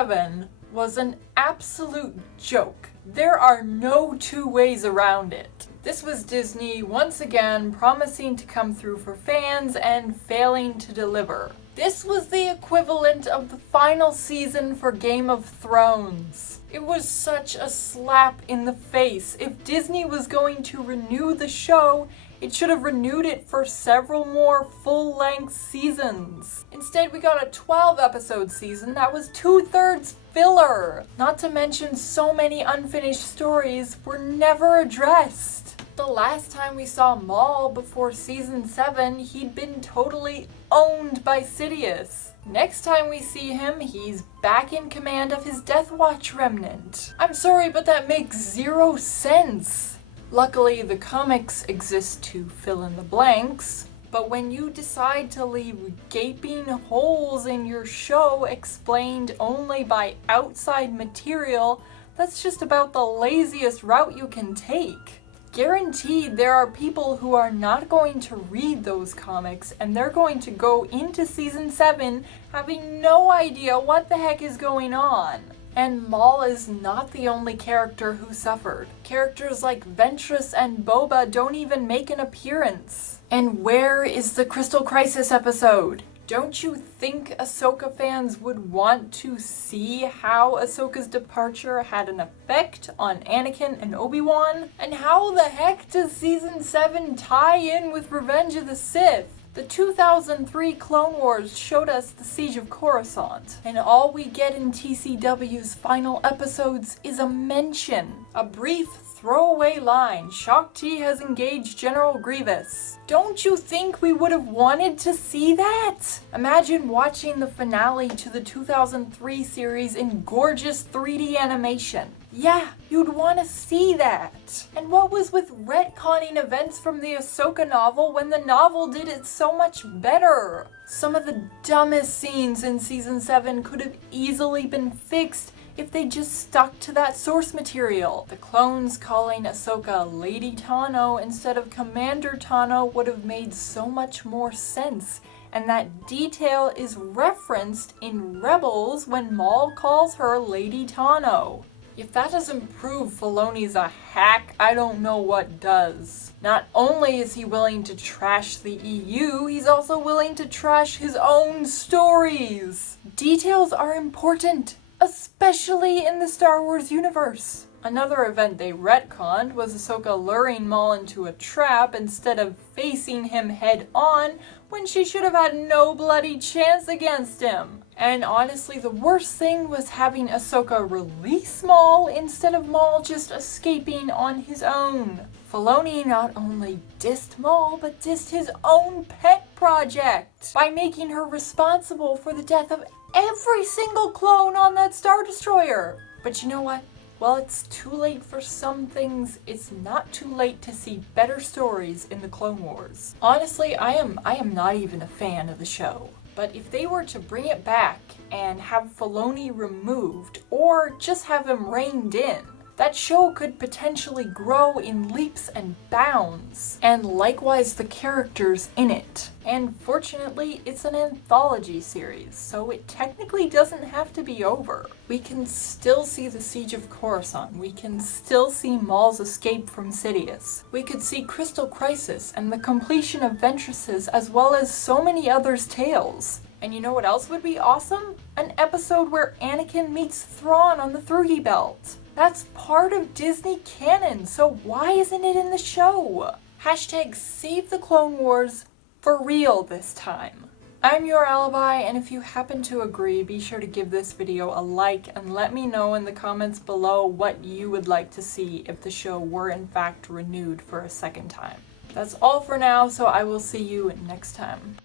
7 was an absolute joke. There are no two ways around it. This was Disney once again promising to come through for fans and failing to deliver. This was the equivalent of the final season for Game of Thrones. It was such a slap in the face. If Disney was going to renew the show, it should have renewed it for several more full-length seasons. Instead, we got a 12-episode season that was 2/3 filler. Not to mention so many unfinished stories were never addressed. The last time we saw Maul before season 7, he'd been totally owned by Sidious. Next time we see him, he's back in command of his Death Watch remnant. I'm sorry, but that makes zero sense. Luckily, the comics exist to fill in the blanks, but when you decide to leave gaping holes in your show explained only by outside material, that's just about the laziest route you can take. Guaranteed there are people who are not going to read those comics and they're going to go into season 7 having no idea what the heck is going on. And Maul is not the only character who suffered. Characters like Ventress and Boba don't even make an appearance. And where is the Crystal Crisis episode? Don't you think Ahsoka fans would want to see how Ahsoka's departure had an effect on Anakin and Obi-Wan? And how the heck does season 7 tie in with Revenge of the Sith? The 2003 Clone Wars showed us the Siege of Coruscant, and all we get in TCW's final episodes is a mention, a brief throwaway line, Shaak Ti has engaged General Grievous. Don't you think we would have wanted to see that? Imagine watching the finale to the 2003 series in gorgeous 3D animation. Yeah, you'd want to see that. And what was with retconning events from the Ahsoka novel when the novel did it so much better? Some of the dumbest scenes in season 7 could have easily been fixed if they just stuck to that source material. The clones calling Ahsoka Lady Tano instead of Commander Tano would have made so much more sense. And that detail is referenced in Rebels when Maul calls her Lady Tano. If that doesn't prove Filoni's a hack, I don't know what does. Not only is he willing to trash the EU, he's also willing to trash his own stories. Details are important, especially in the Star Wars universe. Another event they retconned was Ahsoka luring Maul into a trap instead of facing him head on when she should have had no bloody chance against him. And honestly, the worst thing was having Ahsoka release Maul instead of Maul just escaping on his own. Filoni not only dissed Maul, but dissed his own pet project by making her responsible for the death of every single clone on that Star Destroyer. But you know what? While it's too late for some things, it's not too late to see better stories in the Clone Wars. Honestly, I am not even a fan of the show. But if they were to bring it back and have Filoni removed, or just have him reined in, that show could potentially grow in leaps and bounds, and likewise the characters in it. And fortunately, it's an anthology series, so it technically doesn't have to be over. We can still see the Siege of Coruscant, we can still see Maul's escape from Sidious. We could see Crystal Crisis and the completion of Ventress's as well as so many others' tales. And you know what else would be awesome? An episode where Anakin meets Thrawn on the Thrugi Belt. That's part of Disney canon, so why isn't it in the show? Hashtag save the Clone Wars for real this time. I'm your alibi, and if you happen to agree, be sure to give this video a like and let me know in the comments below what you would like to see if the show were in fact renewed for a second time. That's all for now, so I will see you next time.